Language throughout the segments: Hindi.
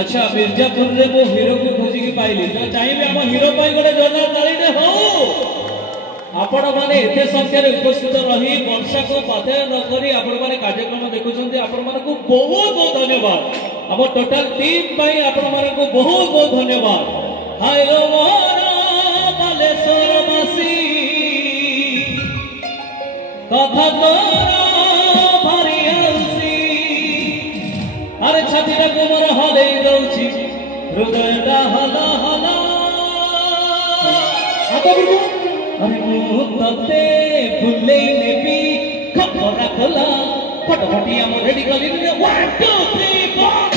अच्छा मिर्जापुर रे मो हीरो को खोजी की पाइली तो चाहिए हम हीरो पाई गोटे जोरदार ताली दे हो आपण माने एते संख्या रे उपस्थित रही वर्षा को पाथे न करी आपण माने कार्यक्रम देखुछन्ते आपण माने को बहुत बहुत धन्यवाद अब टोटल टीम पाई आपण माने को बहुत बहुत धन्यवाद हायो मोरा बालेश्वर वासी कथा तोरा भारी आउसी अरे छाती रे मोर हले दउची हृदय दा हला हला हाथ बिरु अरे मुते फुले नेबी खपरा खोला फटफटी हम रेडी कर दी 1 2 3 4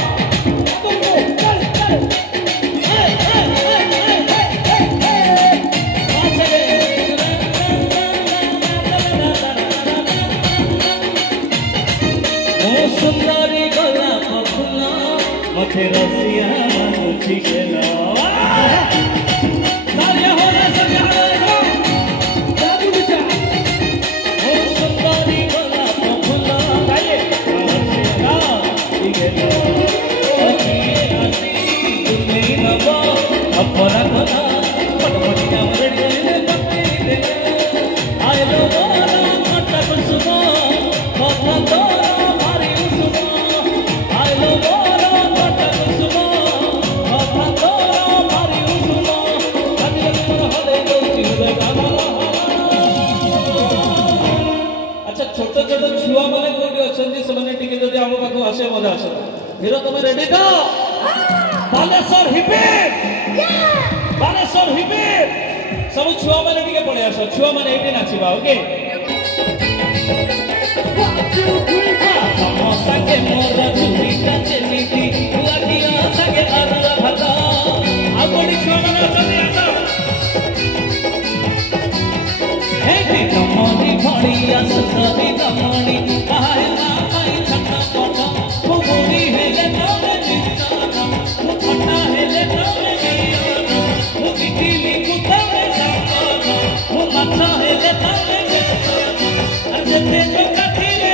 सुंदरी गोलाप फूला मथे रसिया मुझी गेला सारे हो रे सभी जादू बिचा ओ सुंदरी गोलाप फूला गाइए रसिया मुझी गेला ओकी आसी तुम्हें नबो अपरा खोला पटपटी का रेडी ले पत्ते दे आय लो मोरा मटा कुसुम कथा तो छोट छोट छुआ माने कोठी अछंती सने टिके जदी हम पाखो आसे मजा आसे हीरो तुम रेडी तो बालेश्वर हिपे सब छुआ माने टिके पळे आसो छुआ माने एठी नाचिबा ओके समोसा के मोर चुरी का चलीती लागिया सगे आरा भाता आ कोठी छुआ माने अछंती आसो हे ती कमनी भड़िया सुतरी कमनी आए ना पाई छटा पटा वो गोरी है ले तोरे निशाना वो फटा है ले तोरे निशाना वो किटिली कुत्ता में सामाना वो माथा है ले तोरे निशाना जते को कथिले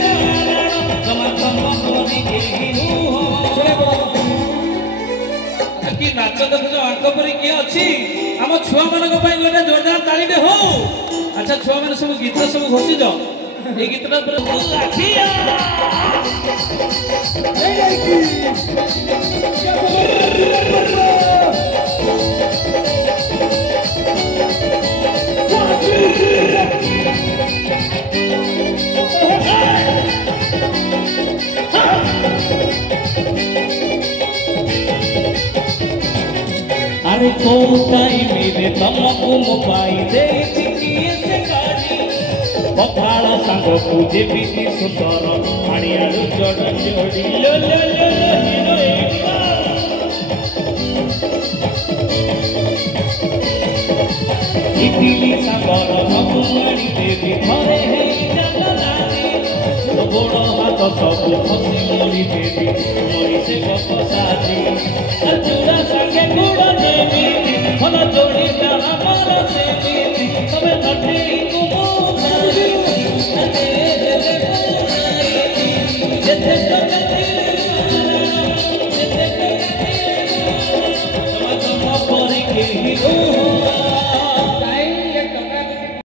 माना कमा कमा गोरी के हिनु हो कि नाच देखो आंक परी किए अच्छी आम छुआ मान गोटे जोरदार ताली दे हो अच्छा छुआ मैंने सब गीत सब घोषी जाओ ये गीतटा पर अरे कोटाई मेरे तमको मोबाई दे चिकिए से गाड़ी पखाड़ा संग पूजे बीती सुंदर आड़ियालु चढ़ चढ़ी लो लो लो हीरो इतिली सागर भगवानी देवी थरे है जगनानी गोड़ हाथ सब फसी मोरी देवी मोरी से गप साजी चूड़ा संगे गुड़ देवी भला जोड़ी डाला